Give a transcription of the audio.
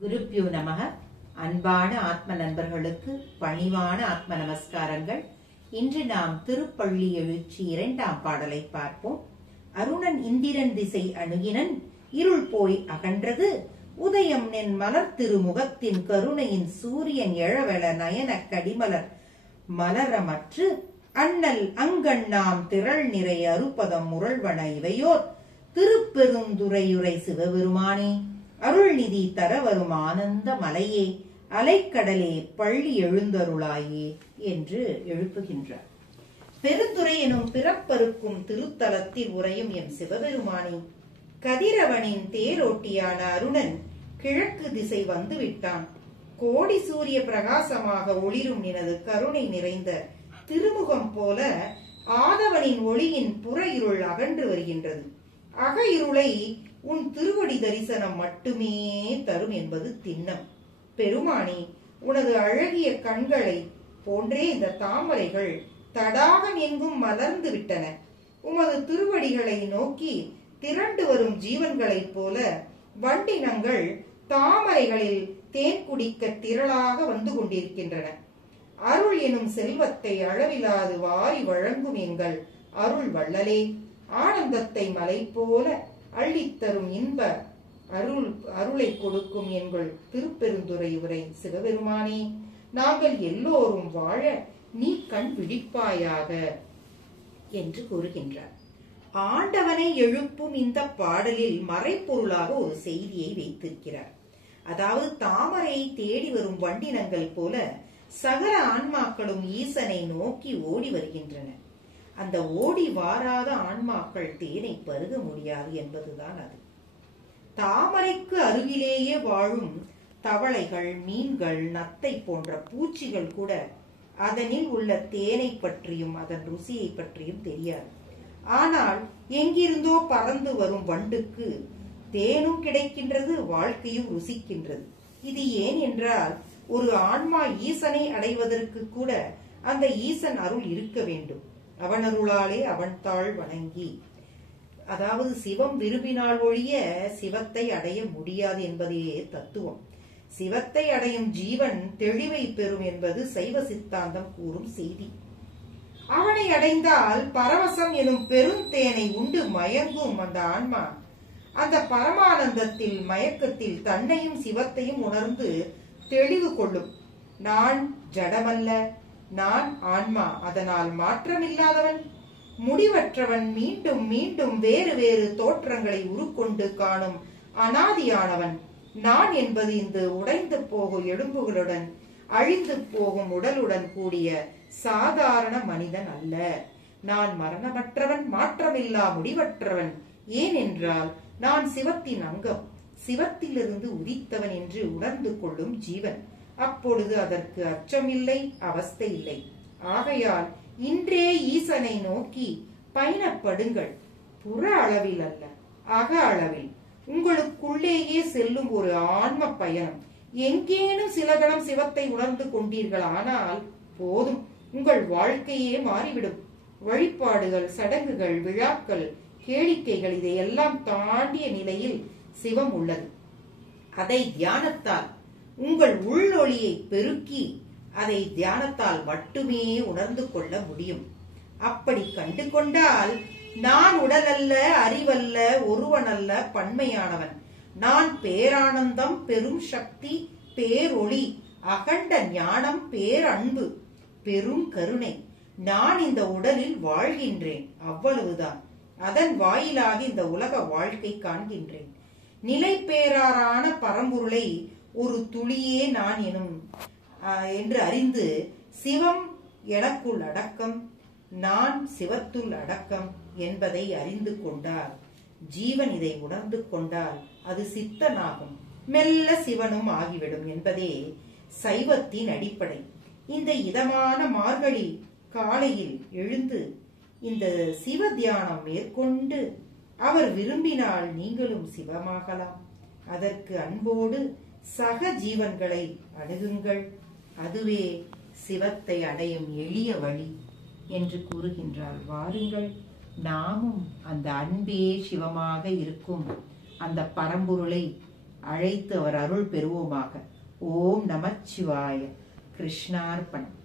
குருப்யோ நமக. அன்பான ஆத்ம நண்பர்களுக்கு பணிவான ஆத்ம நமஸ்காரங்கள். இன்று நாம் திருப்பள்ளி எழுச்சி 2ஆம் பாடலை பார்ப்போம். அருணன் இந்திரன் திசை அணுகினன், இருள் போய் அகன்றது, உதயம் நின் மலர் திருமுகத்தின் கருணையின் சூரியன் எழவெள நயன கடிமலர் மலரமற்று அண்ணல் அங்கண்ணாம் திரள் நிறை அருப்பதம் முரள்வன இவையோர் திருப்பெருந்துறையுரை சிவபெருமானே, அருள்நிதி தரவரும் ஆனந்த மலையே, அலைக்கடலே பள்ளி எழுந்தருளாயே என்று எழுப்புகின்றார். பெருந்துறை எனும் பிறப்பருக்கும் திருத்தலத்தில் உரையும் எம் சிவபெருமானே, கதிரவனின் தேரோட்டியான அருணன் கிழக்கு திசை வந்துவிட்டான். கோடி சூரிய பிரகாசமாக ஒளிரும் நினது கருணை நிறைந்த திருமுகம் போல ஆதவனின் ஒளியின் புற இருள் அகன்று வருகின்றது. அக இருளை உன் திருவடி தரிசனம் மட்டுமே தரும் என்பது திண்ணம். பெருமானே, உனது அழகிய கண்களை போன்றே இந்த தாமரைகள் தடாகம் எங்கும் மலர்ந்து விட்டன. உமது திருவடிகளை நோக்கி திரண்டு வரும் ஜீவன்களைப் போல வண்டினங்கள் தாமரைகளில் தேன் குடிக்க திரளாக வந்து கொண்டிருக்கின்றன. அருள் எனும் செல்வத்தை அளவிலாது வாரி வழங்கும் எங்கள் அருள் வள்ளலே, ஆனந்தத்தை மலை போல அள்ளித்தரும் இன்ப அருளை கொடுக்கும் எங்கள் திருப்பெருந்துறை உரை சிவபெருமானே, நாங்கள் எல்லோரும் வாழ நீ கண் விழிப்பாயாக என்று கூறுகின்றார். ஆண்டவனை எழுப்பும் இந்த பாடலில் மறைப்பொருளாக ஒரு செய்தியை வைத்திருக்கிறார். அதாவது தாமரையை தேடி வரும் வண்டினங்கள் போல சகல ஆன்மாக்களும் ஈசனை நோக்கி ஓடி வருகின்றன. அந்த ஓடி வாராத ஆன்மாக்கள் தேனை பருக முடியாது என்பதுதான் அது. தாமரைக்கு அருகிலேயே வாழும் தவளைகள், மீன்கள், நத்தை போன்ற பூச்சிகள் கூட அதனில் உள்ள தேனை பற்றியும் அதன் ருசியை பற்றியும் தெரியாது. ஆனால் எங்கிருந்தோ பறந்து வரும் வண்டுக்கு தேனும் கிடைக்கின்றது, வாழ்க்கையும் ருசிக்கின்றது. இது ஏன் என்றால், ஒரு ஆன்மா ஈசனை அடைவதற்கு கூட அந்த ஈசன் அருள் இருக்க வேண்டும். அவன் அருளாலே அவன் தாழ் வணங்கி, அதாவது சிவம் விரும்பினால் ஒழிய சிவத்தை அடைய முடியாது என்பதே தத்துவம். சிவத்தை அடையும் ஜீவன் தெளிவை பெறும் என்பது சைவ சித்தாந்தம் கூறும் செய்தி. அவனை அடைந்தால் பரவசம் எனும் பெருந்தேனை உண்டு மயங்கும் அந்த ஆன்மா அந்த பரமானந்தத்தில் மயக்கத்தில் தன்னையும் சிவத்தையும் உணர்ந்து தெளிவு கொள்ளும். நான் ஜடமல்ல, நான் ஆன்மா, அதனால் மாற்றமில்லாதவன், முடிவற்றவன், மீண்டும் மீண்டும் வேறு வேறு தோற்றங்களை உருக்கொண்டு காணும் அனாதியானவன். நான் என்பது இந்த உடைந்து போகும் எலும்புகளுடன் அழிந்து போகும் உடலுடன் கூடிய சாதாரண மனிதன் அல்ல. நான் மரணமற்றவன், மாற்றமில்லா முடிவற்றவன். ஏனென்றால் நான் சிவத்தின் அங்கம், சிவத்திலிருந்து உதித்தவன் என்று உணர்ந்து கொள்ளும் ஜீவன். அப்பொழுது அதற்கு அச்சமில்லை, அவஸ்தை இல்லை. ஆகையால் இன்றே ஈசனை நோக்கி பயணப்படுங்கள். புற அளவில் அல்ல, அக அளவில் உங்களுக்குள்ளேயே செல்லும் ஒரு ஆன்ம பயணம். எங்கேனும் சில கணம் சிவத்தை உணர்ந்து கொண்டீர்கள் ஆனால் போதும், உங்கள் வாழ்க்கையே மாறிவிடும். வழிபாடுகள், சடங்குகள், விழாக்கள், கேளிக்கைகள் இதையெல்லாம் தாண்டிய நிலையில் சிவம் உள்ளது. அதை தியானத்தால் உங்கள் உள்ளொளியை பெருக்கி அதை தியானத்தால் மட்டுமே உணர்ந்து கொள்ள முடியும். அப்படி கண்டு கொண்டால் நான் உடலல்ல, அறிவல்ல, ஒருவனல்ல, பன்மையானவன். நான் பேரானந்தம், பெரும் சக்தி, பேரொளி, அகண்ட ஞானம், பேரன்பு, பெரும் கருணை. நான் இந்த உடலில் வாழ்கின்றேன், அவ்வளவுதான். அதன் வாயிலாக இந்த உலக வாழ்க்கை காண்கின்றேன். நிலை பேரான பரம்பொருளை ஒரு துளியே நான் எனும் என்று அறிந்து சிவம் எனக்குள் அடக்கம், நான் சிவத்துள் அடக்கம் என்பதை அறிந்து கொண்டால், ஜீவன் இதை உணர்ந்து கொண்டால் அது சித்தனாகும், மெல்ல சிவனும் ஆகிவிடும் என்பதே சைவத்தின் அடிப்படை. இந்த இதமான மார்கழி காலையில் எழுந்து இந்த சிவ தியானம் மேற்கொண்டு அவர் விரும்பினால் நீங்களும் சிவமாகலாம். அதற்கு அன்போடு சக ஜீவன்களை அணுகுங்கள். அதுவே சிவத்தை அடையும் எளிய வழி என்று கூறுகின்றார். வாருங்கள், நாமும் அந்த அன்பே சிவமாக இருக்கும் அந்த பரம்பொருளை அழைத்து அவர் அருள் பெறுவோமாக. ஓம் நமச்சிவாய. கிருஷ்ணார்ப்பணம்.